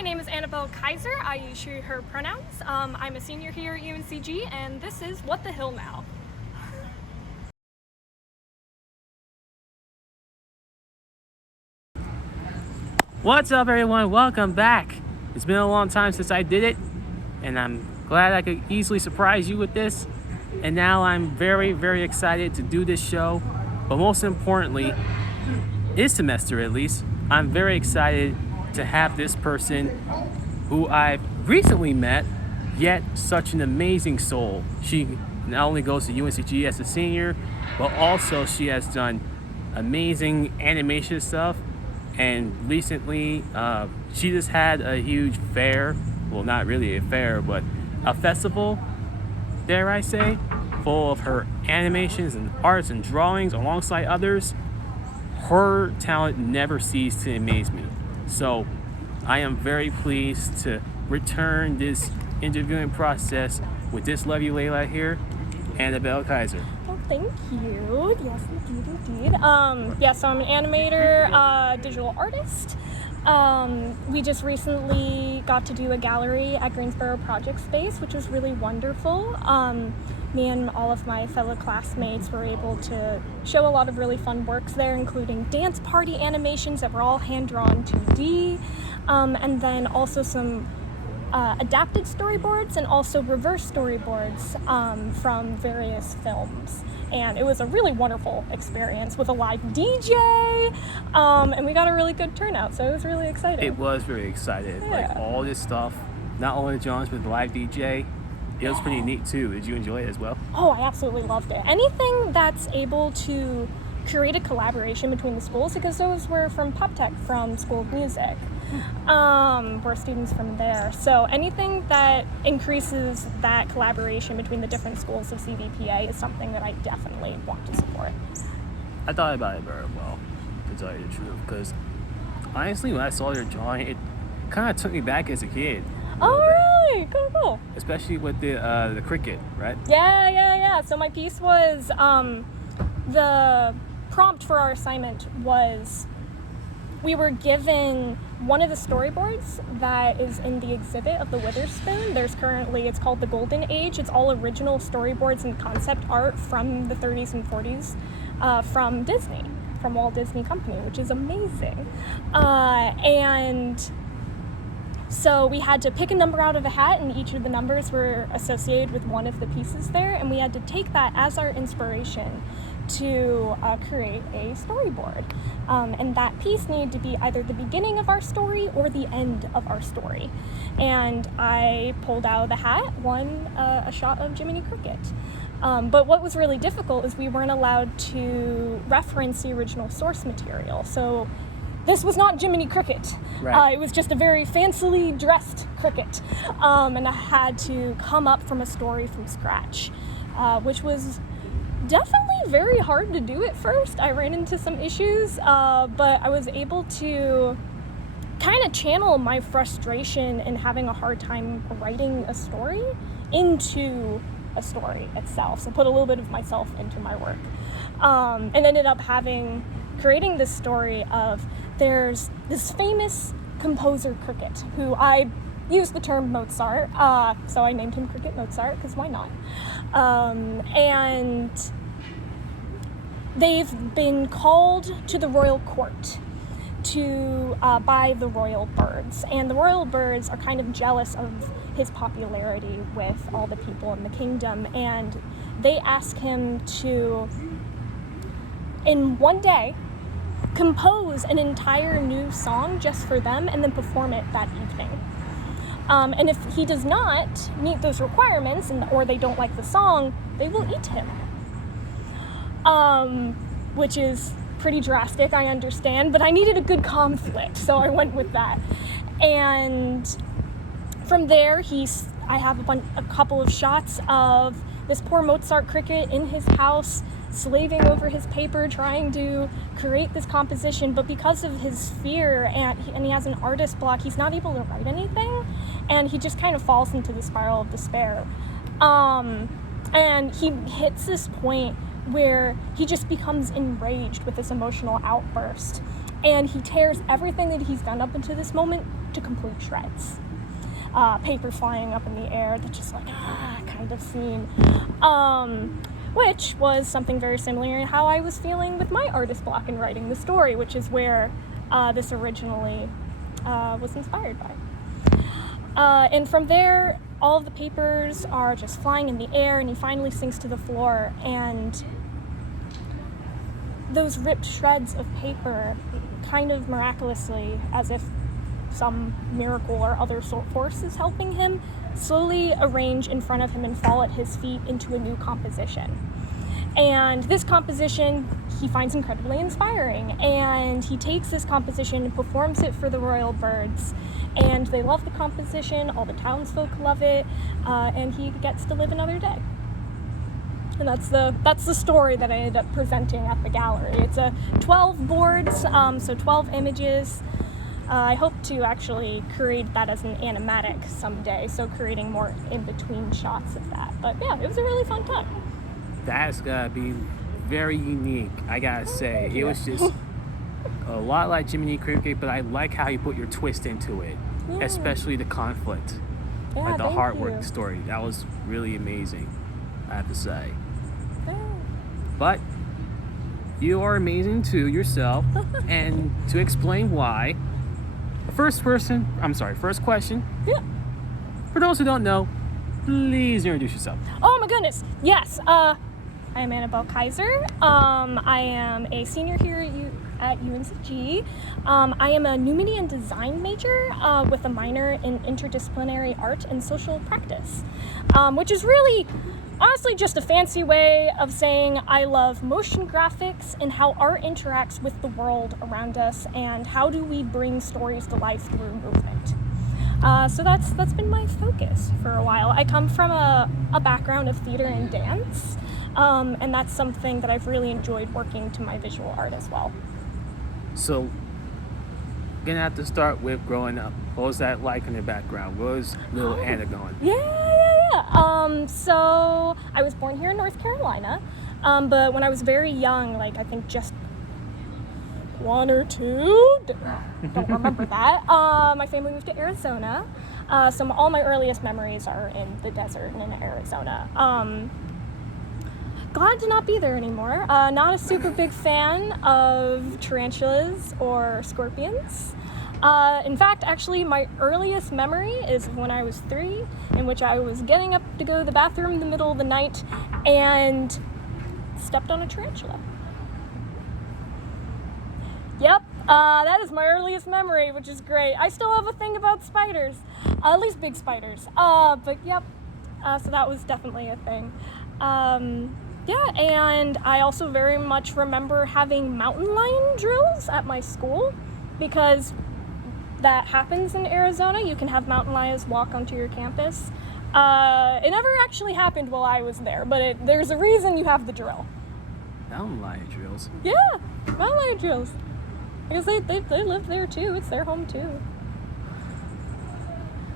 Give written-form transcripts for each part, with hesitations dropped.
my name is Annabelle Kiser. I use she, her pronouns. I'm a senior here at UNCG, and this is What the Hill Now. What's up, everyone? Welcome back. It's been a long time since I did it, and I'm glad I could easily surprise you with this. And now I'm very, very excited to do this show. But most importantly, this semester at least, I'm very excited to have this person who I've recently met, yet such an amazing soul. She not only goes to UNCG as a senior, but also she has done amazing animation stuff. And recently, she just had a huge fair, well, not really a fair, but a festival, dare I say, full of her animations and arts and drawings alongside others. Her talent never ceased to amaze me. So I am very pleased to return this interviewing process with this lovely Layla here, Annabelle Kiser. Oh, thank you. Yes, indeed. So I'm an animator, digital artist. We just recently got to do a gallery at Greensboro Project Space, which was really wonderful. Me and all of my fellow classmates were able to show a lot of really fun works there, including dance party animations that were all hand-drawn 2D, and then also some adapted storyboards and also reverse storyboards from various films. And it was a really wonderful experience with a live DJ, and we got a really good turnout, so it was really exciting. It was very exciting. Yeah. Like all this stuff, not only the Johns, but the live DJ. It was pretty neat too. Did you enjoy it as well? Oh, I absolutely loved it. Anything that's able to create a collaboration between the schools, because those were from Pop Tech, from School of Music. We're students from there. So anything that increases that collaboration between the different schools of CVPA is something that I definitely want to support. I thought about it very well, to tell you the truth, because honestly, when I saw your drawing, it kind of took me back as a kid. Oh, really? Cool. Especially with the cricket, right? Yeah. So my piece was, the prompt for our assignment was, we were given one of the storyboards that is in the exhibit of the Witherspoon. There's currently, it's called the Golden Age. It's all original storyboards and concept art from the 30s and 40s from Disney, from Walt Disney Company, which is amazing. And so we had to pick a number out of a hat, and each of the numbers were associated with one of the pieces there, and we had to take that as our inspiration to create a storyboard. And that piece needed to be either the beginning of our story or the end of our story. And I pulled out of the hat a shot of Jiminy Cricket. But what was really difficult is we weren't allowed to reference the original source material. So this was not Jiminy Cricket. Right. It was just a very fancily dressed cricket. And I had to come up from a story from scratch, which was definitely very hard to do at first. I ran into some issues, but I was able to kind of channel my frustration in having a hard time writing a story into a story itself. So put a little bit of myself into my work, and ended up creating this story of, there's this famous composer cricket who I used the term Mozart, so I named him Cricket Mozart, because why not? And they've been called to the royal court by the royal birds, and the royal birds are kind of jealous of his popularity with all the people in the kingdom, and they ask him to, in one day, compose an entire new song just for them and then perform it that evening. And if he does not meet those requirements, or they don't like the song, they will eat him. Which is pretty drastic, I understand, but I needed a good conflict, so I went with that. And from there, I have a couple of shots of this poor Mozart cricket in his house, slaving over his paper, trying to create this composition, but because of his fear and he has an artist block, he's not able to write anything, and he just kind of falls into the spiral of despair. And he hits this point where he just becomes enraged with this emotional outburst, and he tears everything that he's done up until this moment to complete shreds. Paper flying up in the air, that's just like, kind of scene. Which was something very similar in how I was feeling with my artist block in writing the story, which is where this originally was inspired by. And from there, all of the papers are just flying in the air, and he finally sinks to the floor, and those ripped shreds of paper, kind of miraculously, as if some miracle or other force is helping him, slowly arrange in front of him and fall at his feet into a new composition. And this composition he finds incredibly inspiring, and he takes this composition and performs it for the royal birds, and they love the composition, all the townsfolk love it, and he gets to live another day. And that's the story that I ended up presenting at the gallery. It's 12 boards, so 12 images. I hope to actually create that as an animatic someday, so creating more in-between shots of that. But yeah, it was a really fun time. That's gotta be very unique, I gotta say. It was just a lot like Jiminy Cricket, but I like how you put your twist into it, especially the conflict, like the heartwork story. That was really amazing, I have to say. But you are amazing too yourself, and to explain why, first question. Yeah. For those who don't know, please introduce yourself. Oh my goodness, yes. I am Annabelle Kiser. I am a senior here at UNC. I am a new media and design major with a minor in interdisciplinary art and social practice, which is really, honestly, just a fancy way of saying I love motion graphics and how art interacts with the world around us, and how do we bring stories to life through movement. So that's been my focus for a while. I come from a background of theater and dance, and that's something that I've really enjoyed working to my visual art as well. So, gonna have to start with growing up. What was that like in the background? Where was little Anna going? Yeah. So I was born here in North Carolina, but when I was very young, like I think just 1 or 2, don't remember that, my family moved to Arizona. So all my earliest memories are in the desert and in Arizona. Glad to not be there anymore. Not a super big fan of tarantulas or scorpions. In fact, actually, my earliest memory is when I was 3, in which I was getting up to go to the bathroom in the middle of the night and stepped on a tarantula. Yep, that is my earliest memory, which is great. I still have a thing about spiders, at least big spiders. But yep, so that was definitely a thing. Yeah, and I also very much remember having mountain lion drills at my school, because that happens in Arizona. You can have mountain lions walk onto your campus. It never actually happened while I was there, but there's a reason you have the drill. Mountain lion drills? Yeah, mountain lion drills. Because they live there too. It's their home too.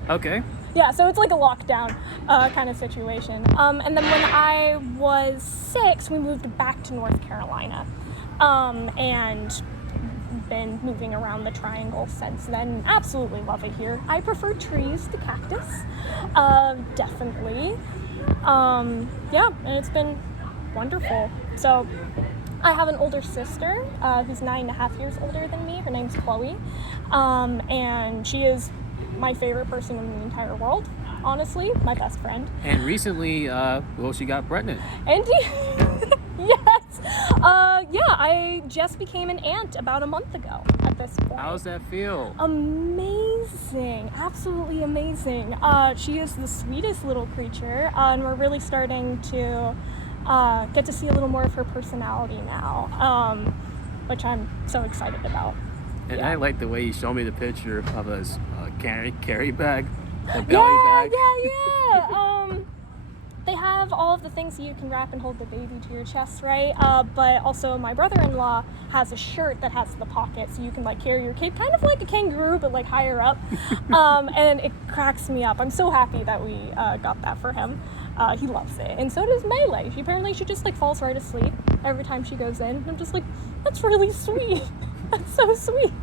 Okay. Yeah, so it's like a lockdown kind of situation. And then when I was 6, we moved back to North Carolina, and been moving around the triangle since then. Absolutely love it here. I prefer trees to cactus, definitely. Yeah, and it's been wonderful. So I have an older sister who's 9.5 years older than me. Her name's Chloe, and she is my favorite person in the entire world, honestly, my best friend. And recently, she got pregnant. And yes, yeah, I just became an aunt about a month ago at this point. How's that feel? Amazing, absolutely amazing. She is the sweetest little creature, and we're really starting to get to see a little more of her personality now, which I'm so excited about. And yeah. I like the way you showed me the picture of a carry bag, a belly bag. Yeah. They have all of the things that you can wrap and hold the baby to your chest, right? But also my brother-in-law has a shirt that has the pocket, so you can like carry your kid, kind of like a kangaroo, but like higher up. And it cracks me up. I'm so happy that we got that for him. He loves it, and so does Melee. She just like falls right asleep every time she goes in. I'm just like, that's really sweet. That's so sweet.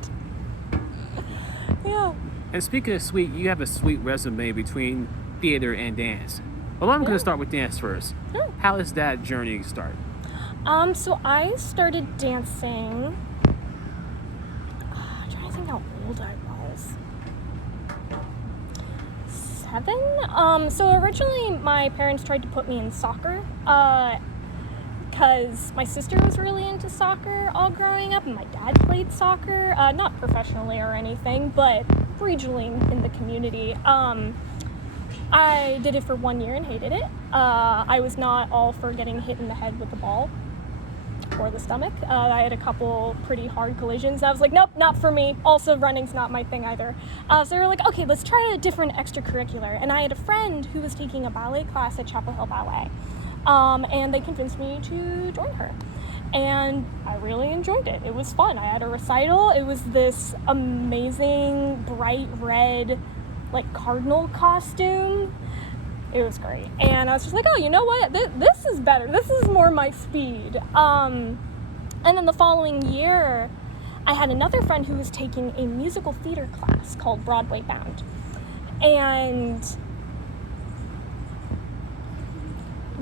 Yeah. And speaking of sweet, you have a sweet resume between theater and dance. Well, I'm going to start with dance first. Sure. How does that journey start? So I started dancing. I'm trying to think how old I was. 7. So originally my parents tried to put me in soccer, because my sister was really into soccer all growing up, and my dad played soccer, not professionally or anything, but regionally in the community. I did it for 1 year and hated it. I was not all for getting hit in the head with the ball or the stomach. I had a couple pretty hard collisions. I was like, nope, not for me. Also, running's not my thing either. So they were like, okay, let's try a different extracurricular. And I had a friend who was taking a ballet class at Chapel Hill Ballet. And they convinced me to join her. And I really enjoyed it. It was fun. I had a recital. It was this amazing bright red, like, cardinal costume. It was great. And I was just like, oh, you know what? This is better. This is more my speed. And then the following year, I had another friend who was taking a musical theater class called Broadway Bound. And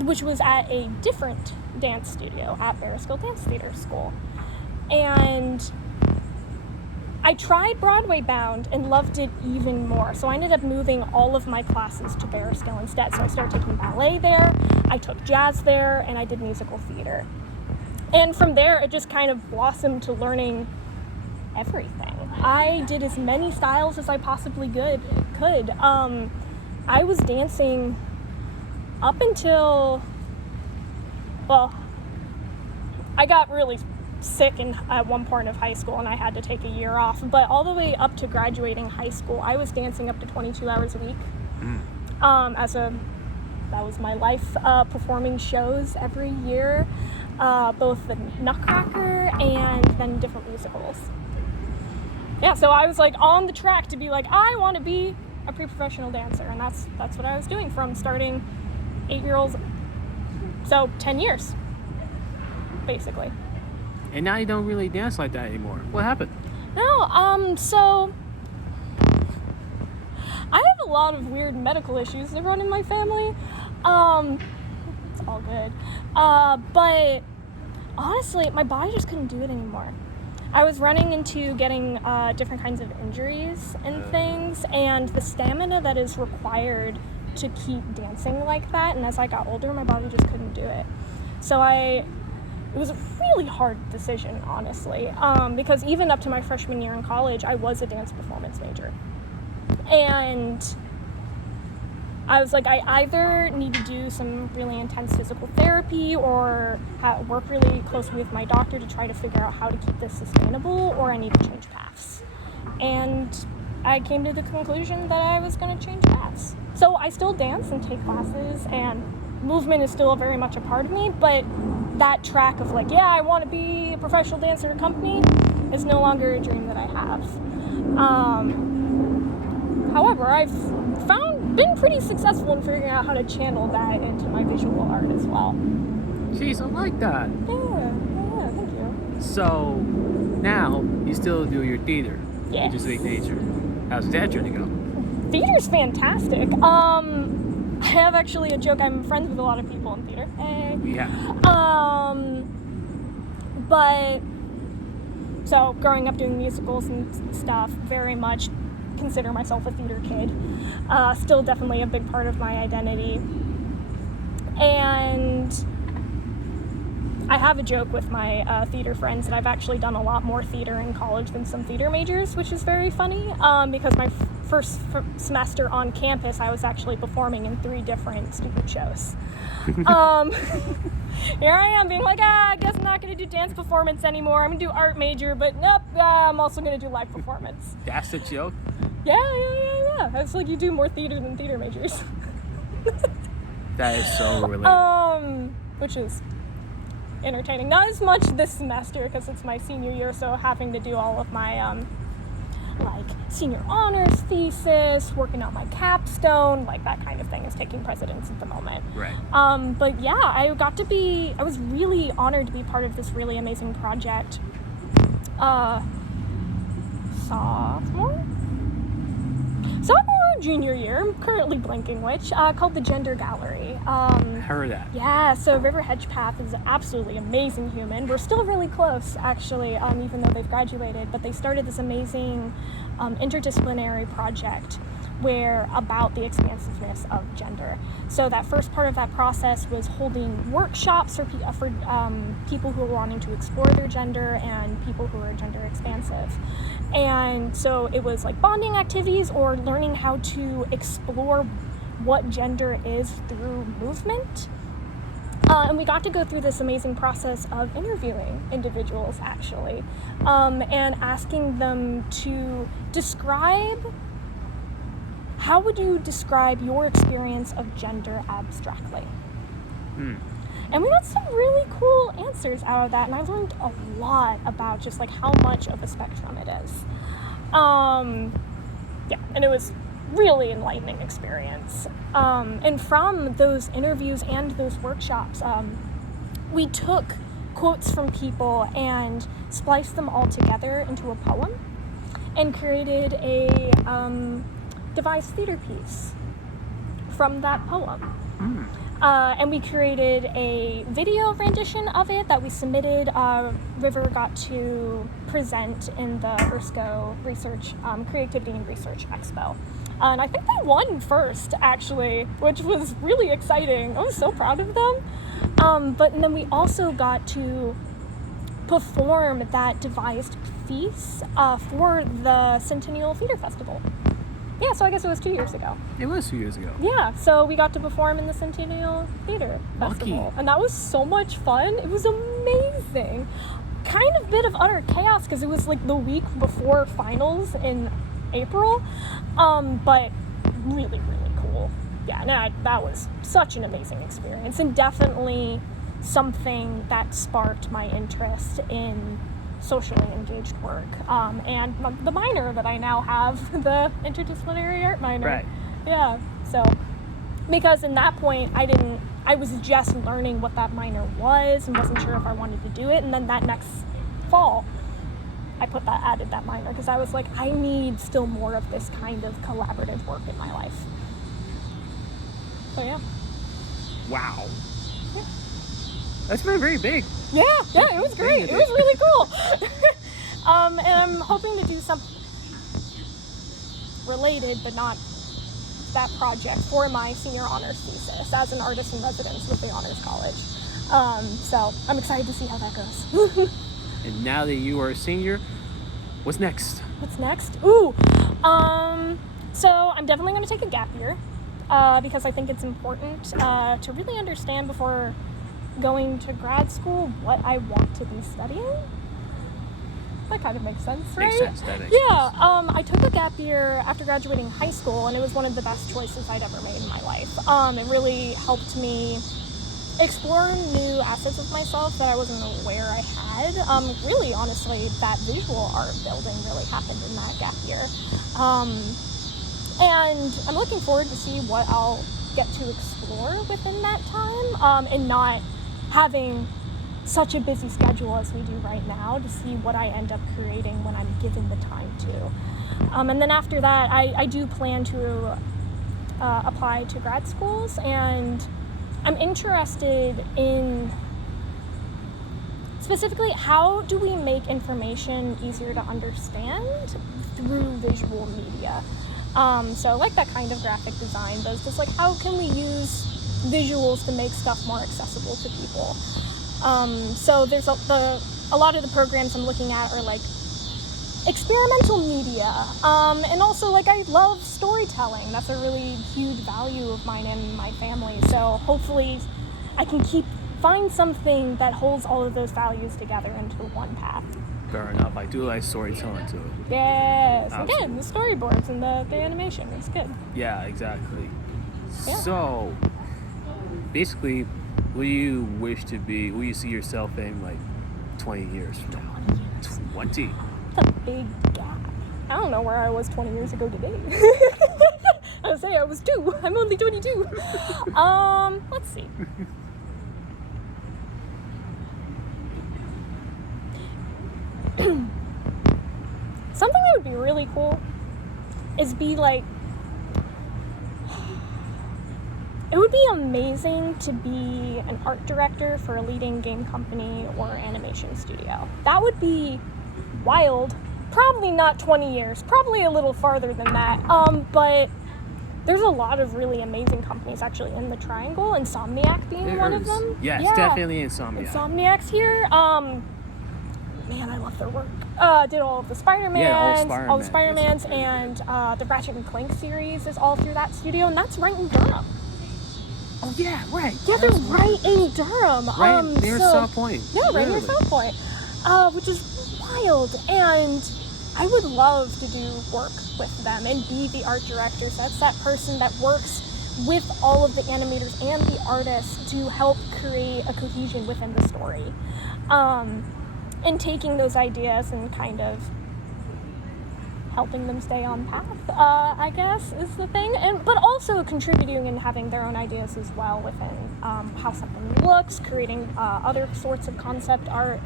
which was at a different dance studio at Bereskill Dance Theater School. And I tried Broadway Bound and loved it even more. So I ended up moving all of my classes to Bereskill instead. So I started taking ballet there, I took jazz there, and I did musical theater. And from there, it just kind of blossomed to learning everything. I did as many styles as I possibly could. I was dancing up until, well, I got really sick at one part of high school and I had to take a year off, but all the way up to graduating high school, I was dancing up to 22 hours a week. That was my life, performing shows every year, both the Nutcracker and then different musicals. Yeah, so I was like on the track to be like, I want to be a pre-professional dancer, and that's what I was doing from starting 8-year-olds, so 10 years, basically. And now you don't really dance like that anymore. What happened? No, so I have a lot of weird medical issues that run in my family. It's all good. But honestly, my body just couldn't do it anymore. I was running into getting different kinds of injuries and things, and the stamina that is required to keep dancing like that, and as I got older, my body just couldn't do it. So it was a really hard decision, honestly, because even up to my freshman year in college, I was a dance performance major. And I was like, I either need to do some really intense physical therapy or work really closely with my doctor to try to figure out how to keep this sustainable, or I need to change paths. And I came to the conclusion that I was going to change paths. So I still dance and take classes, and movement is still very much a part of me, but that track of like, yeah, I want to be a professional dancer at a company is no longer a dream that I have. However, I've been pretty successful in figuring out how to channel that into my visual art as well. Jeez, I like that. Yeah, thank you. So now you still do your theater, Yes. which is Big Nature. How's that journey go? Theater's fantastic. I have actually a joke. I'm friends with a lot of people in theater. Hey. Yeah. But so growing up doing musicals and stuff, very much consider myself a theater kid. Still definitely a big part of my identity. And I have a joke with my theater friends that I've actually done a lot more theater in college than some theater majors, which is very funny, because my first semester on campus, I was actually performing in 3 different student shows. Here I am being like, I guess I'm not going to do dance performance anymore. I'm going to do art major, but nope, I'm also going to do live performance. That's the joke? Yeah. It's like you do more theater than theater majors. That is so relatable. Which is entertaining. Not as much this semester because it's my senior year, so having to do all of my like senior honors thesis, working on my capstone, like that kind of thing is taking precedence at the moment. Right. But yeah, I was really honored to be part of this really amazing project. Sophomore? junior year, I'm currently blanking which, called the Gender Gallery. Heard that. Yeah, so River Hedgepath is an absolutely amazing human. We're still really close, actually, even though they've graduated, but they started this amazing interdisciplinary project about the expansiveness of gender. So that first part of that process was holding workshops for people who are wanting to explore their gender and people who are gender expansive. And so it was like bonding activities or learning how to explore what gender is through movement. And we got to go through this amazing process of interviewing individuals, actually, and asking them to describe, how would you describe your experience of gender abstractly? And we got some really cool answers out of that, and I learned a lot about just like how much of a spectrum it is. Yeah, and it was really enlightening experience. And from those interviews and those workshops, we took quotes from people and spliced them all together into a poem and created a devised theater piece from that poem. And we created a video rendition of it that we submitted. River got to present in the ERSCO Research, Creativity and Research Expo. And I think they won first, actually, which was really exciting. I was so proud of them. But then we also got to perform that devised piece for the Centennial Theater Festival. Yeah, so I guess it was 2 years ago. It was 2 years ago. Yeah, so we got to perform in the Centennial Theater Festival. Lucky. And that was so much fun. It was amazing. Kind of bit of utter chaos because it was like the week before finals in April. But really, really cool. Yeah, that was such an amazing experience and definitely something that sparked my interest in socially engaged work, and the minor that I now have, the interdisciplinary art minor. Right. Yeah, so, because in that point, I was just learning what that minor was and wasn't sure if I wanted to do it, and then that next fall, I added that minor, because I was like, I need still more of this kind of collaborative work in my life. So yeah. Wow. Yeah. That's been very big. Yeah, it was great. It was really cool. And I'm hoping to do something related, but not that project, for my senior honors thesis as an artist in residence with the Honors College. So I'm excited to see how that goes. And now that you are a senior, what's next? What's next? Ooh, so I'm definitely going to take a gap year, because I think it's important to really understand before going to grad school what I want to be studying. That kind of makes sense, right? Makes sense. That makes Yeah, sense. I took a gap year after graduating high school, and it was one of the best choices I'd ever made in my life. It really helped me explore new assets of myself that I wasn't aware I had. Really, honestly, that visual art building really happened in that gap year. And I'm looking forward to see what I'll get to explore within that time, and not having such a busy schedule as we do right now, to see what I end up creating when I'm given the time to. And then after that, I do plan to apply to grad schools, and I'm interested in specifically how do we make information easier to understand through visual media. So like that kind of graphic design, but it's just like, how can we use visuals to make stuff more accessible to people? So there's a lot of the programs I'm looking at are like experimental media, and also like I love storytelling. That's a really huge value of mine and my family. So hopefully I can find something that holds all of those values together into one path. Fair enough. I do like storytelling too. Yes. Absolutely. Again, the storyboards and the animation. It's good. Yeah, exactly. Yeah. So, basically, what do you wish to be? Will you see yourself in like 20 years from now? 20. That's a big gap. I don't know where I was 20 years ago today. I would say I was 2. I'm only 22. Let's see. Something that would be really cool is be like It would be amazing to be an art director for a leading game company or animation studio. That would be wild. Probably not 20 years, probably a little farther than that. But there's a lot of really amazing companies actually in the Triangle, Insomniac being one of them. Yes, definitely Insomniac. Insomniac's here. Man, I love their work. Did all of the Spider-Mans, all the Spider-Mans, and the Ratchet and Clank series is all through that studio, and that's right in Durham. Oh yeah, right. Yeah, they're right in Durham. Right near South Point. Yeah, right near South Point, which is wild. And I would love to do work with them and be the art director. So that's that person that works with all of the animators and the artists to help create a cohesion within the story. And taking those ideas and kind of helping them stay on path, I guess, is the thing. But also contributing and having their own ideas as well within how something looks, creating other sorts of concept art.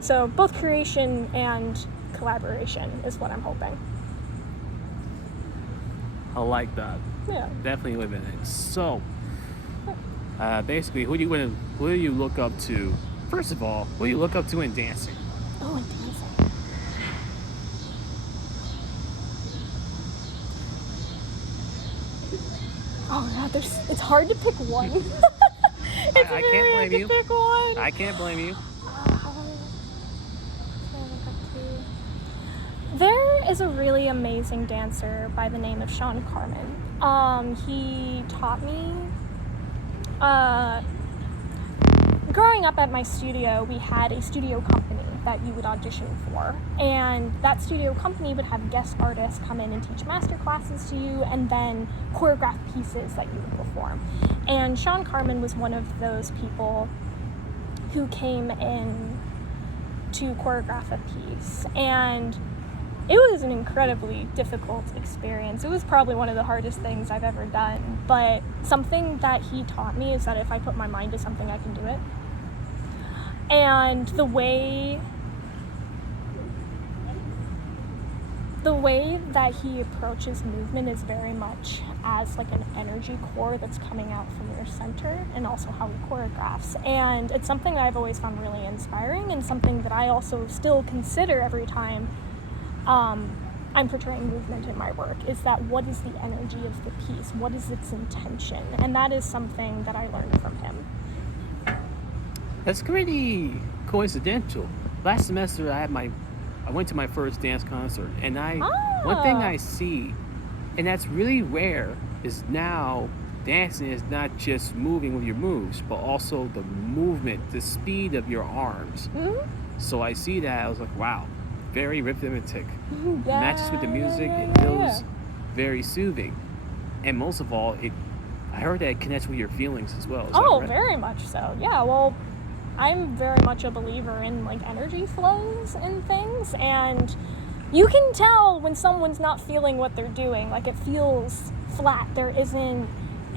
So both creation and collaboration is what I'm hoping. I like that. Yeah. Definitely live in it. So, basically, who do you look up to? First of all, who do you look up to in dancing? Oh, in dancing. Oh God, it's hard to pick one. I can't blame you. Pick one. I can't blame you. There is a really amazing dancer by the name of Sean Carmen. He taught me. Growing up at my studio, we had a studio company that you would audition for, and that studio company would have guest artists come in and teach master classes to you and then choreograph pieces that you would perform. And Sean Carmen was one of those people who came in to choreograph a piece, and it was an incredibly difficult experience. It was probably one of the hardest things I've ever done, but something that he taught me is that if I put my mind to something, I can do it. And the way that he approaches movement is very much as like an energy core that's coming out from your center, and also how he choreographs. And it's something that I've always found really inspiring, and something that I also still consider every time I'm portraying movement in my work, is that what is the energy of the piece? What is its intention? And that is something that I learned from him. That's pretty coincidental. Last semester, I went to my first dance concert, and one thing I see, and that's really rare, is now dancing is not just moving with your moves, but also the movement, the speed of your arms. Mm-hmm. So I see that, I was like, wow, very rhythmic. Yeah, Matches with the music, it feels very soothing. And most of all, I heard that it connects with your feelings as well. Oh, very much so. Yeah, well, I'm very much a believer in like energy flows and things, and you can tell when someone's not feeling what they're doing. Like, it feels flat. There isn't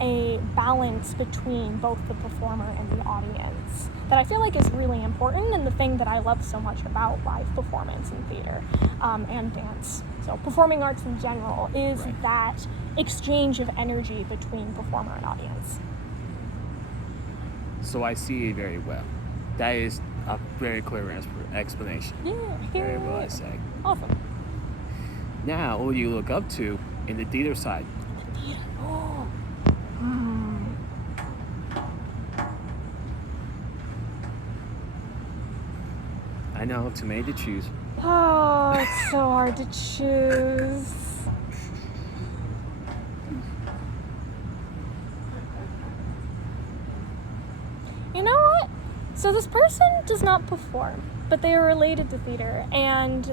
a balance between both the performer and the audience that I feel like is really important, and the thing that I love so much about live performance in theater and dance. So performing arts in general is that exchange of energy between performer and audience. So I see it very well. That is a very clear explanation. Yeah. Very well, I say. Awesome. Now, who do you look up to in the theater side? The theater. Oh. I know, too many to choose. Oh, it's so hard to choose. You know what? So this person does not perform, but they are related to theater, and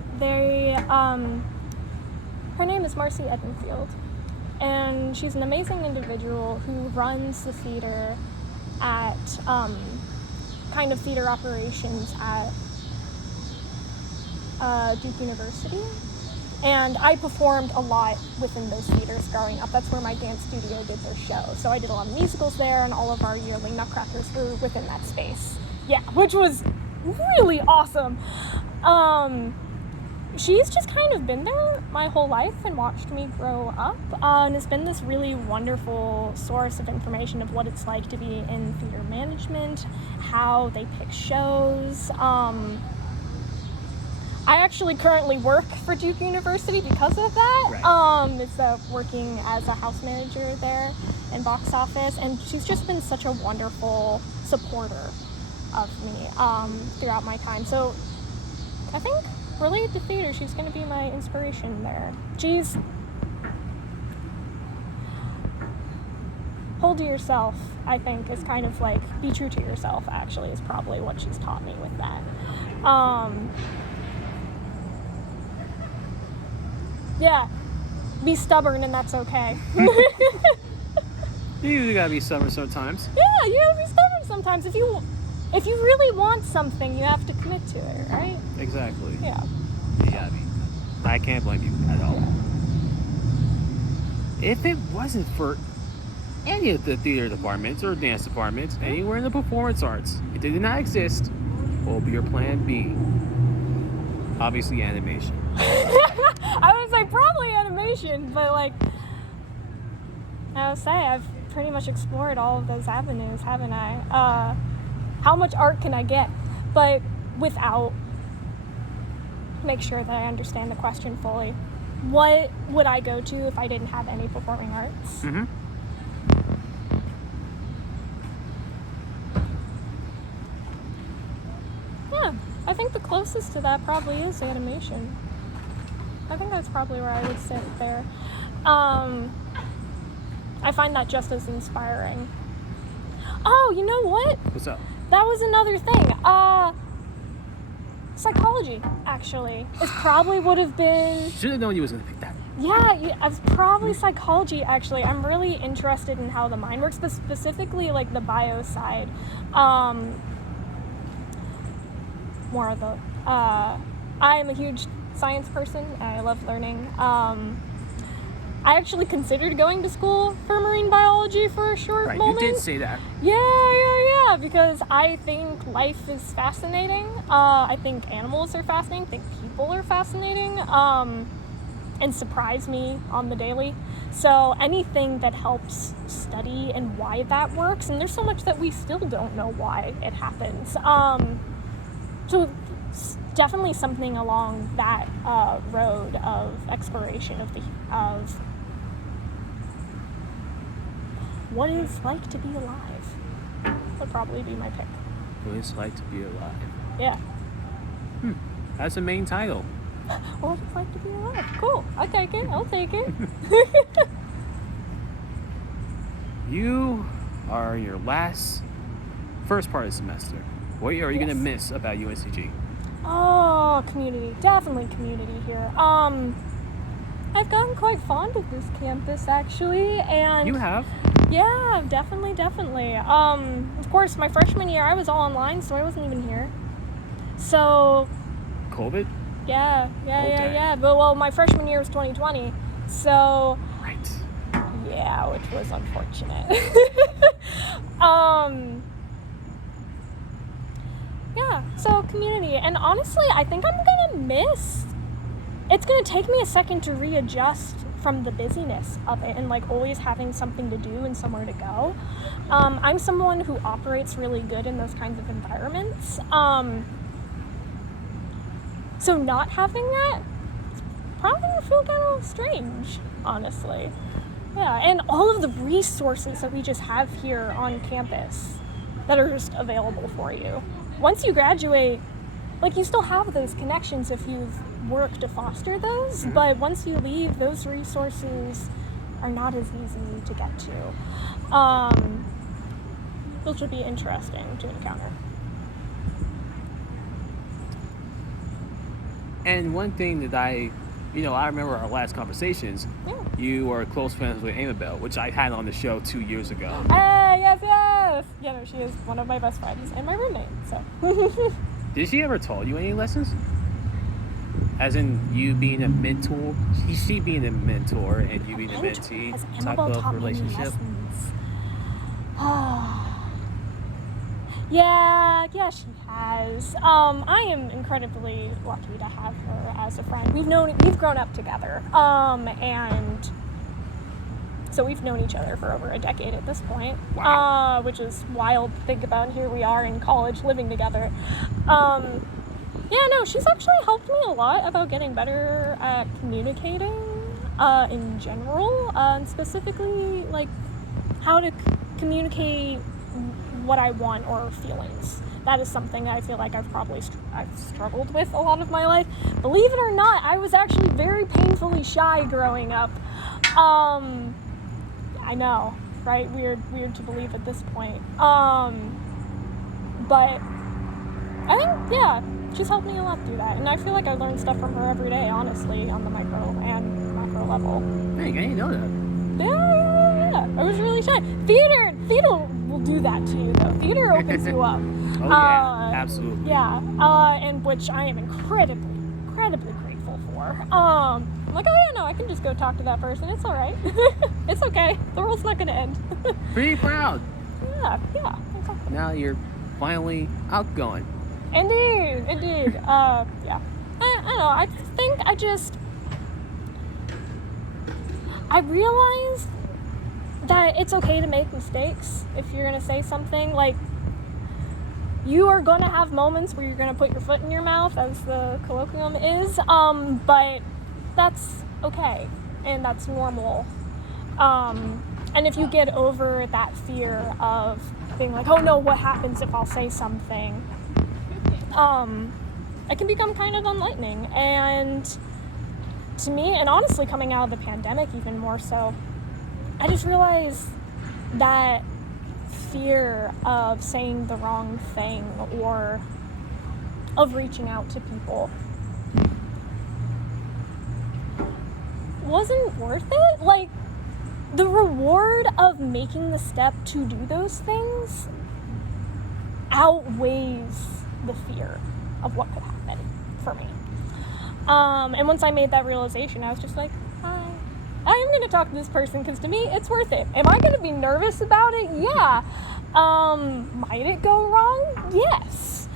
her name is Marcy Edenfield, and she's an amazing individual who runs the theater at kind of theater operations at Duke University. And I performed a lot within those theaters growing up. That's where my dance studio did their show. So I did a lot of musicals there, and all of our yearly Nutcrackers were within that space. Yeah, which was really awesome. she's just kind of been there my whole life and watched me grow up, and it's been this really wonderful source of information of what it's like to be in theater management, how they pick shows. I actually currently work for Duke University because of that. Right. It's working as a house manager there in box office, and she's just been such a wonderful supporter of me throughout my time. So I think related to theater, she's going to be my inspiration there. Geez, hold to yourself, I think, is kind of like, be true to yourself, actually, is probably what she's taught me with that. Yeah, be stubborn, and that's okay. You gotta be stubborn sometimes. Yeah, you gotta be stubborn sometimes. If you really want something, you have to commit to it, right? Exactly. Yeah. You gotta be. I can't blame you at all. If it wasn't for any of the theater departments or dance departments, anywhere in the performance arts, if they did not exist, what would be your plan B? Obviously, animation. I would say probably animation, but like I would say, I've pretty much explored all of those avenues, haven't I? How much art can I get? But without, make sure that I understand the question fully. What would I go to if I didn't have any performing arts? Mm-hmm. Yeah, I think the closest to that probably is animation. I think that's probably where I would sit there. I find that just as inspiring. Oh, you know what? What's up? That was another thing. Psychology, actually. It probably would have been... Should have known you was gonna pick that. Yeah, it's probably psychology, actually. I'm really interested in how the mind works, but specifically, like, the bio side. More of the... I am a huge science person. I love learning. I actually considered going to school for marine biology for a short moment. You did say that. Yeah, because I think life is fascinating. I think animals are fascinating. I think people are fascinating, and surprise me on the daily. So anything that helps study and why that works, and there's so much that we still don't know why it happens. So definitely something along that road of exploration of what it's like to be alive would probably be my pick. What it's like to be alive. Yeah. That's the main title. What it's like to be alive. Cool. I'll take it. You are your first part of the semester. What are you gonna miss about UNCG? Oh, community. Definitely community here. I've gotten quite fond of this campus, actually, and... You have? Yeah, definitely. Of course, my freshman year, I was all online, so I wasn't even here. So... COVID? Yeah. But, well, my freshman year was 2020, so... Right. Yeah, which was unfortunate. Yeah, so community. And honestly, I think I'm gonna miss... It's gonna take me a second to readjust from the busyness of it and like always having something to do and somewhere to go. I'm someone who operates really good in those kinds of environments. So not having that probably will feel kind of strange, honestly. Yeah, and all of the resources that we just have here on campus that are just available for you. Once you graduate, like, you still have those connections if you've worked to foster those, but once you leave, those resources are not as easy to get to. Which will be interesting to encounter. And one thing that I remember our last conversations, you were close friends with Annabelle, which I had on the show 2 years ago. Hey, yes! Yeah, no, she is one of my best friends and my roommate, so. Did she ever taught you any lessons? As in you being a mentor, she being a mentor and you being a mentee type of relationship? Yeah, she has. I am incredibly lucky to have her as a friend. We've grown up together. And so we've known each other for over a decade at this point. Wow. Which is wild to think about. Here we are in college living together. She's actually helped me a lot about getting better at communicating, in general, and specifically, like, how to communicate what I want or feelings. That is something I feel like I've struggled with a lot of my life. Believe it or not, I was actually very painfully shy growing up. I know, right? Weird to believe at this point. But I think, yeah, she's helped me a lot through that. And I feel like I learn stuff from her every day, honestly, on the micro and macro level. Dang, I didn't know that. Yeah. I was really shy. Theater will do that to you, though. Theater opens you up. Oh, yeah, absolutely. Yeah, and which I am incredibly grateful for. I'm like, oh, yeah, no, I can just go talk to that person. It's all right. It's okay. The world's not going to end. Pretty proud. Yeah, exactly. Now you're finally outgoing. Indeed. Yeah. I don't know. I think I realized that it's okay to make mistakes if you're going to say something. Like, you are going to have moments where you're going to put your foot in your mouth, as the colloquium is, but that's okay, and that's normal. And if you get over that fear of being like, oh no, what happens if I'll say something, it can become kind of enlightening. And to me, and honestly coming out of the pandemic even more so, I just realized that fear of saying the wrong thing or of reaching out to people wasn't worth it. Like, the reward of making the step to do those things outweighs the fear of what could happen for me. And once I made that realization, I was just like, I am going to talk to this person because to me, it's worth it. Am I going to be nervous about it? Yeah. Might it go wrong? Yes.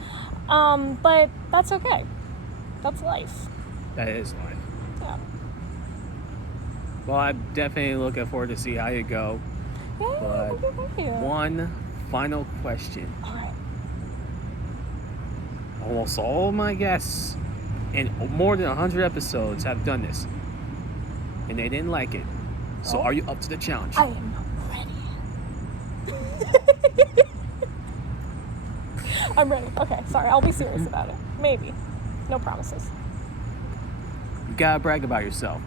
But that's okay. That's life. That is life. Yeah. Well, I'm definitely looking forward to see how you go. Yeah, But thank you. one final question. All right. Almost all of my guests in more than 100 episodes have done this, and they didn't like it. So Oh. are you up to the challenge? I am ready. I'm ready. Okay, sorry. I'll be serious about it. Maybe. No promises. You gotta brag about yourself.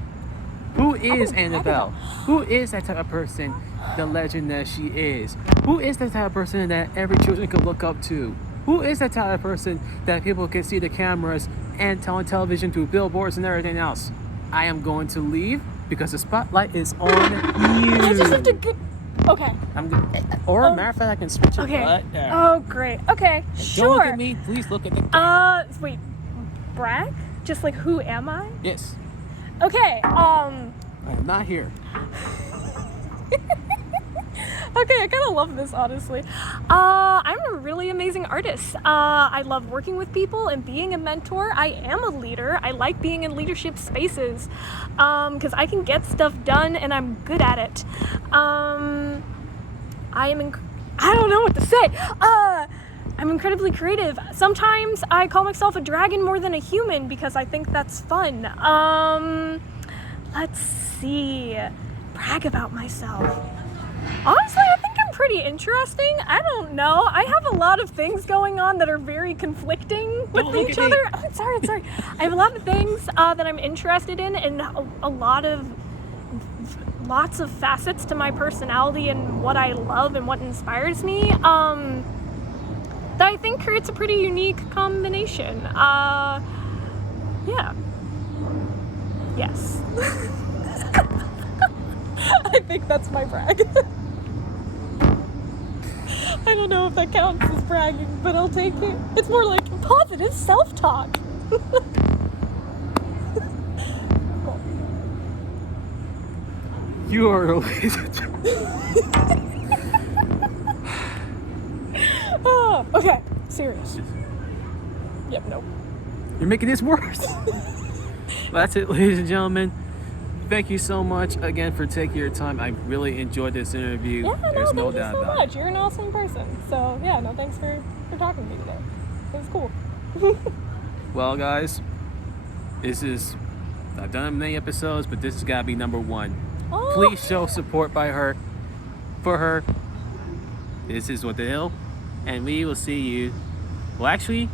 Who is Annabelle? Who is that type of person, the legend that she is? Who is that type of person that every children could look up to? Who is that type of person that people can see the cameras and on television through billboards and everything else? I am going to leave because the spotlight is on you. I just have to get... Okay. Or a matter of fact, I can switch it Okay. right there. Oh, great. Okay, sure. Don't look at me. Please look at the camera. Wait. Brag? Just like, who am I? Yes. Okay, I am not here. Okay, I kind of love this, honestly. I'm a really amazing artist. I love working with people and being a mentor. I am a leader. I like being in leadership spaces because I can get stuff done and I'm good at it. I don't know what to say. I'm incredibly creative. Sometimes I call myself a dragon more than a human because I think that's fun. Let's see. Brag about myself. Honestly, I think I'm pretty interesting. I don't know. I have a lot of things going on that are very conflicting with each other. Oh, sorry. I have a lot of things that I'm interested in and lots of facets to my personality and what I love and what inspires me that I think creates a pretty unique combination. Yeah. Yes. I think that's my brag. I don't know if that counts as bragging, but I'll take it. It's more like positive self-talk. Cool. You are Oh, Oh, okay. Serious. Yep, nope. You're making this worse. That's it, ladies and gentlemen. Thank you so much again for taking your time. I really enjoyed this interview. Yeah, There's no thank you doubt so about much. it. You're an awesome person. So, yeah, no, thanks for talking to me today. It was cool. Well, guys, I've done many episodes, but this has got to be number 1. Oh. Please show support for her. This is What the Hill, and we will see you. Well, actually,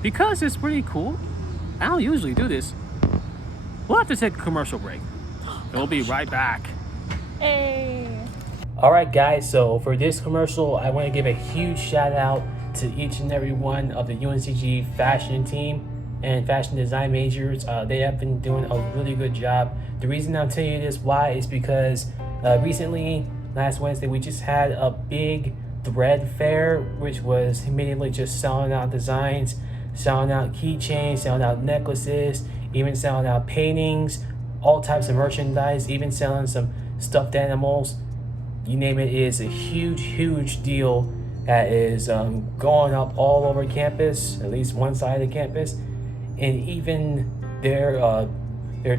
because it's pretty cool, I don't usually do this. We'll have to take a commercial break. We'll be right back. Hey. All right, guys, so for this commercial, I want to give a huge shout out to each and every one of the UNCG fashion team and fashion design majors. They have been doing a really good job. The reason I'm telling you this why is because recently, last Wednesday, we just had a big thread fair, which was immediately just selling out designs, selling out keychains, selling out necklaces, even selling out paintings, all types of merchandise, even selling some stuffed animals. You name it, is a huge deal that is going up all over campus, at least one side of the campus. And even their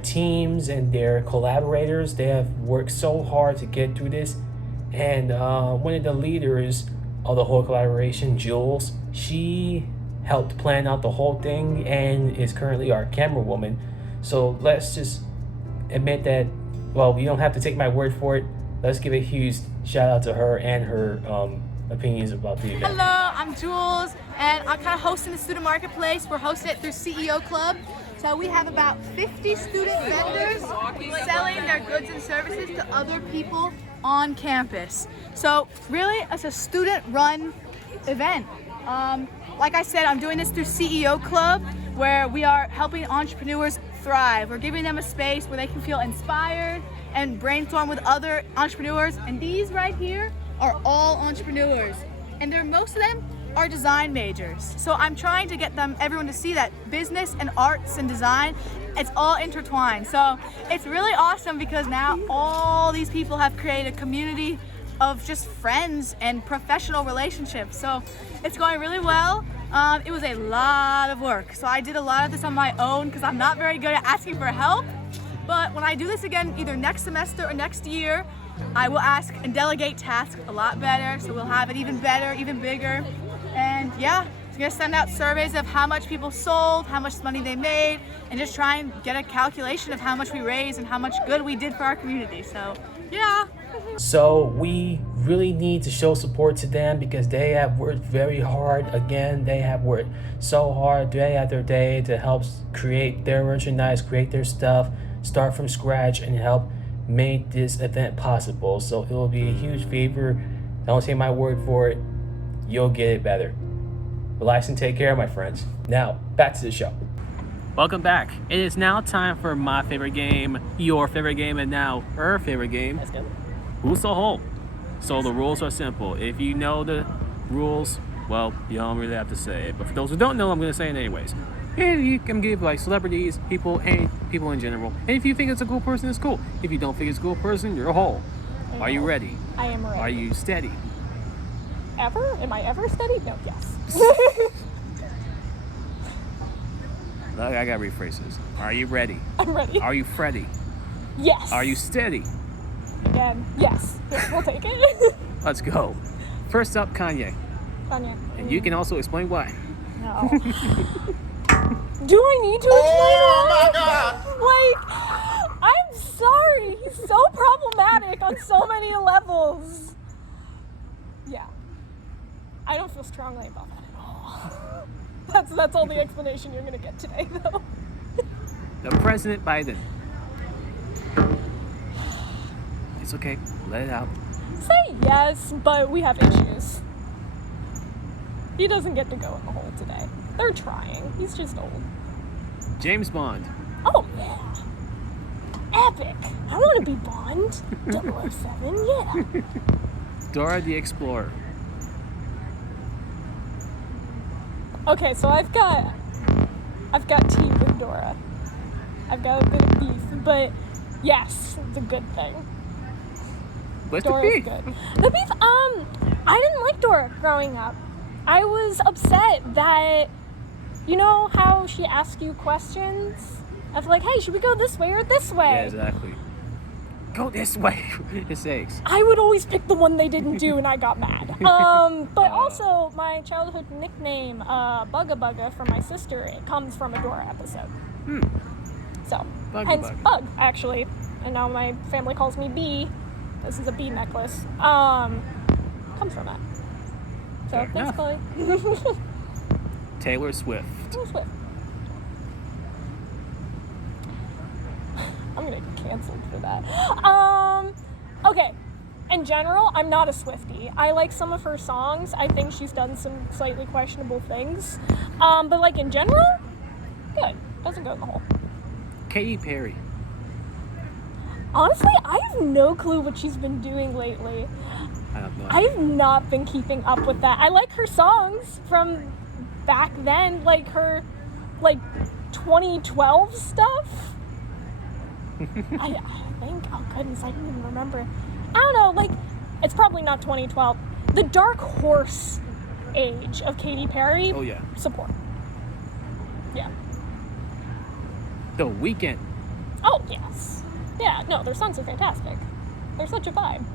teams and their collaborators, they have worked so hard to get through this. And one of the leaders of the whole collaboration, Jules, she helped plan out the whole thing and is currently our camera woman. So let's just admit that, well, you don't have to take my word for it. Let's give a huge shout out to her and her opinions about the event. Hello, I'm Jules, and I'm kind of hosting the student marketplace. We're hosting it through CEO Club. So we have about 50 student vendors selling their goods and services to other people on campus. So really, it's a student-run event. Like I said, I'm doing this through CEO Club, where we are helping entrepreneurs thrive. We're giving them a space where they can feel inspired and brainstorm with other entrepreneurs. And these right here are all entrepreneurs. And most of them are design majors. So I'm trying to get everyone to see that business and arts and design, it's all intertwined. So it's really awesome because now all these people have created a community of just friends and professional relationships. So it's going really well. It was a lot of work. So I did a lot of this on my own because I'm not very good at asking for help. But when I do this again, either next semester or next year, I will ask and delegate tasks a lot better. So we'll have it even better, even bigger. And yeah, it's gonna send out surveys of how much people sold, how much money they made, and just try and get a calculation of how much we raised and how much good we did for our community. So yeah. So we really need to show support to them because they have worked very hard. Again, they have worked so hard day after day to help create their merchandise, create their stuff, start from scratch, and help make this event possible. So it will be a huge favor. Don't take my word for it. You'll get it better. Relax and take care, my friends. Now, back to the show. Welcome back. It is now time for my favorite game, your favorite game, and now her favorite game. That's good. Who's the Hole? So the rules are simple. If you know the rules, well, you don't really have to say it. But for those who don't know, I'm going to say it anyways. And you can give like celebrities, people, and people in general. And if you think it's a cool person, it's cool. If you don't think it's a cool person, you're a hole. Are you ready? I am ready. Are you steady? Ever? Am I ever steady? No, yes. I gotta rephrase this. Are you ready? I'm ready. Are you Freddy? Yes. Are you steady? Again, yes. We'll take it. Let's go. First up, Kanye. Kanye. And you can also explain why. No. Do I need to explain that? Oh my god! Like, I'm sorry. He's so problematic on so many levels. Yeah. I don't feel strongly about that at all. That's all the explanation you're gonna get today, though. The President Biden. It's okay. Let it out. Say yes, but we have issues. He doesn't get to go in the hole today. They're trying. He's just old. James Bond. Oh, yeah. Epic. I want to be Bond. 007, yeah. Dora the Explorer. Okay, so I've got tea with Dora. I've got a bit of beef, but yes, it's a good thing. What's Dora's the beef? good. The beef, I didn't like Dora growing up. I was upset that, you know how she asks you questions of like, hey, should we go this way or this way? Yeah, exactly. Go this way, for his sakes. I would always pick the one they didn't do, and I got mad. But also, my childhood nickname, Bugga Bugga, from my sister, it comes from a Dora episode. So, Bugga hence Bugga. Bug, actually. And now my family calls me Bee. This is a bee necklace. Comes from that. So, Fair thanks, enough. Chloe. Taylor Swift. Taylor Swift. I'm gonna get canceled for that. Okay. In general, I'm not a Swiftie. I like some of her songs. I think she's done some slightly questionable things. But like in general, good. Doesn't go in the hole. Katy Perry. Honestly, I have no clue what she's been doing lately. I don't know. I've not been keeping up with that. I like her songs from back then, like her, like 2012 stuff. I think, oh goodness, I don't even remember. I don't know, like, it's probably not 2012. The dark horse age of Katy Perry. Oh, yeah. Support. Yeah. The Weeknd. Oh, yes. Yeah, no, their songs are fantastic. They're such a vibe.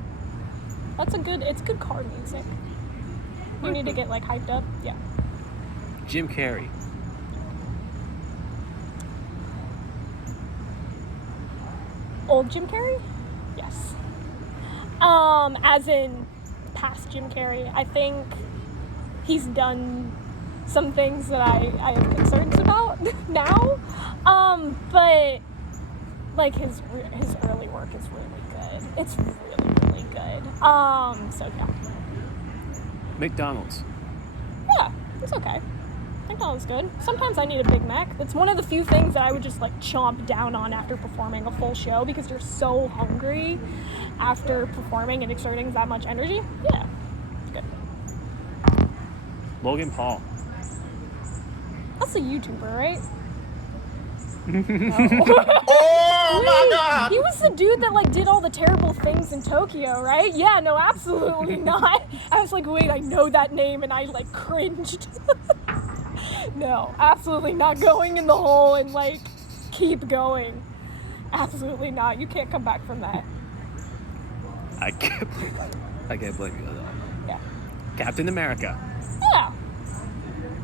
It's good car music. You need to get, like, hyped up. Yeah. Jim Carrey. Old Jim Carrey? Yes. As in past Jim Carrey. I think he's done some things that I have concerns about now. But like his early work is really good. It's really, really good. So yeah. McDonald's. Yeah, it's okay. McDonald's good. Sometimes I need a Big Mac. It's one of the few things that I would just like chomp down on after performing a full show because you're so hungry after performing and exerting that much energy. Yeah, it's good. Logan Paul. That's a YouTuber, right? Oh my God! He was the dude that like did all the terrible things in Tokyo, right? Yeah, no, absolutely not. I was like, wait, I know that name, and I like cringed. No, absolutely not going in the hole and like keep going. Absolutely not. You can't come back from that. I can't blame you at all. Yeah. Captain America. Yeah.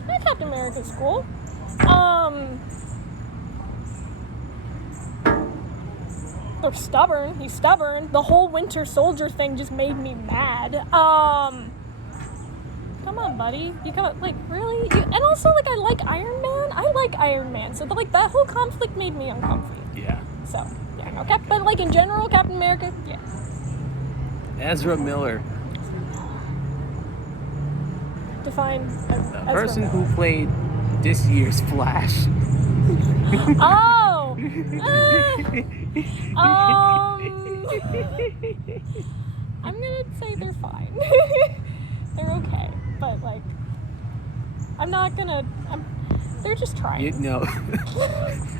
Yeah, Captain America's cool. They're stubborn. He's stubborn. The whole Winter Soldier thing just made me mad. Come on, buddy. You come like really? And also like I like Iron Man. I like Iron Man. So like that whole conflict made me uncomfy. Yeah. So yeah, no, but like in general, Captain America, yeah. Ezra Miller. Define The Ezra person Miller. who played this year's Flash. Oh. I'm gonna say they're fine. They're okay, but like, I'm not gonna. They're just trying. You know.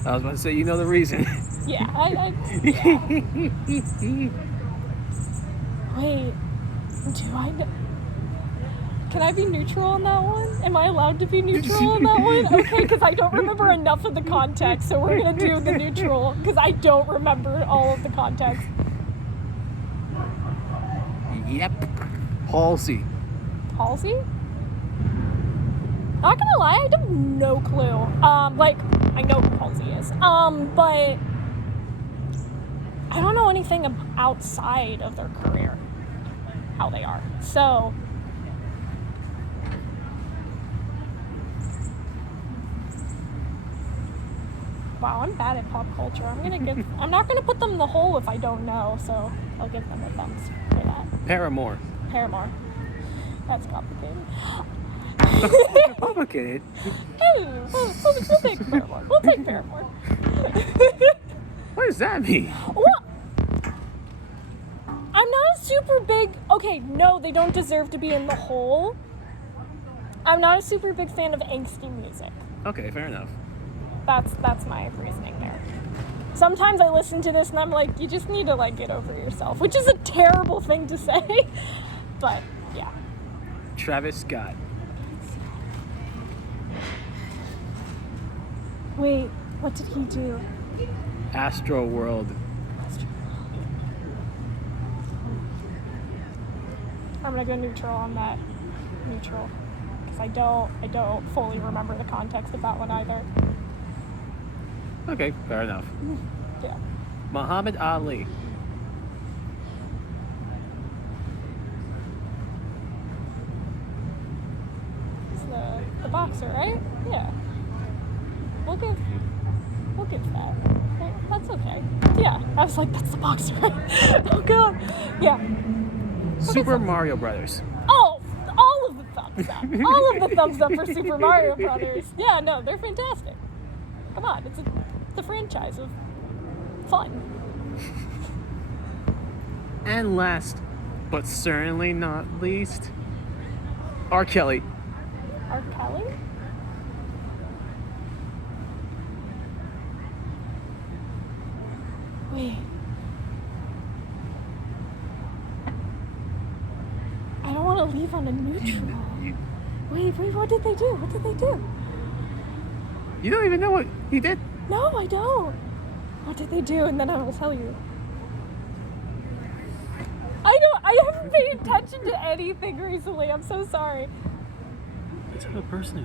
I was about to say, you know the reason. Yeah, yeah. Wait, do I? Can I be neutral on that one? Am I allowed to be neutral on that one? Okay, because I don't remember enough of the context, so we're gonna do the neutral because I don't remember all of the context. Yep. Halsey. Halsey? Not gonna lie, I have no clue. Like, I know who Halsey is. But I don't know anything outside of their career, how they are. So, wow, I'm bad at pop culture. I'm not gonna put them in the hole if I don't know, so I'll give them a thumbs for that. Paramore. Paramore. That's complicated. Complicated. Hey, we'll take Paramore. We'll take Paramore. What does that mean? What? I'm not a super big... Okay, no, they don't deserve to be in the hole. I'm not a super big fan of angsty music. Okay, fair enough. That's my reasoning there. Sometimes I listen to this and I'm like, you just need to like get over yourself, which is a terrible thing to say. But yeah. Travis Scott. Wait, what did he do? Astro World. I'm gonna go neutral on that. Neutral. Because I don't fully remember the context of that one either. Okay, fair enough. Yeah. Muhammad Ali. It's the boxer, right? Yeah. We'll give that. That's okay. Yeah. I was like, that's the boxer, right? Oh god. Yeah. Super Mario Brothers. Oh, all of the thumbs up. All of the thumbs up for Super Mario Brothers. Yeah, no, they're fantastic. Come on, it's a franchise of fun. And last, but certainly not least, R. Kelly. R. Kelly? Wait. I don't want to leave on a neutral. Wait, what did they do? What did they do? You don't even know what he did? No, I don't. What did they do? And then I will tell you. I haven't paid attention to anything recently. I'm so sorry. It's a person.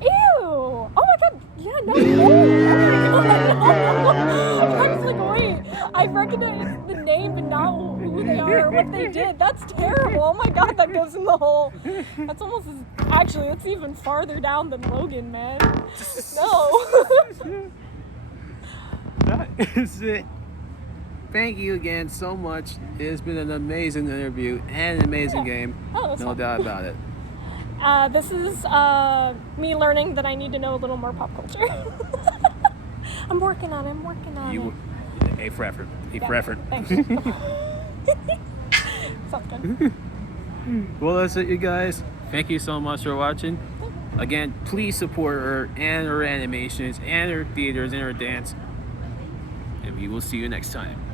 Ew! Oh my god, yeah, no. Oh my god, I was like, wait, I recognize the name but not who they are or what they did. That's terrible. Oh my god, that goes in the hole. That's almost actually, that's even farther down than Logan, man. No. That is it. Thank you again so much. It has been an amazing interview and an amazing game. Oh, that's no fun. doubt about it. This is me learning that I need to know a little more pop culture. I'm working on it. A for effort. A for effort. Thanks. Sounds good. Well, that's it, you guys. Thank you so much for watching. Again, please support her and her animations and her theaters and her dance. And we will see you next time.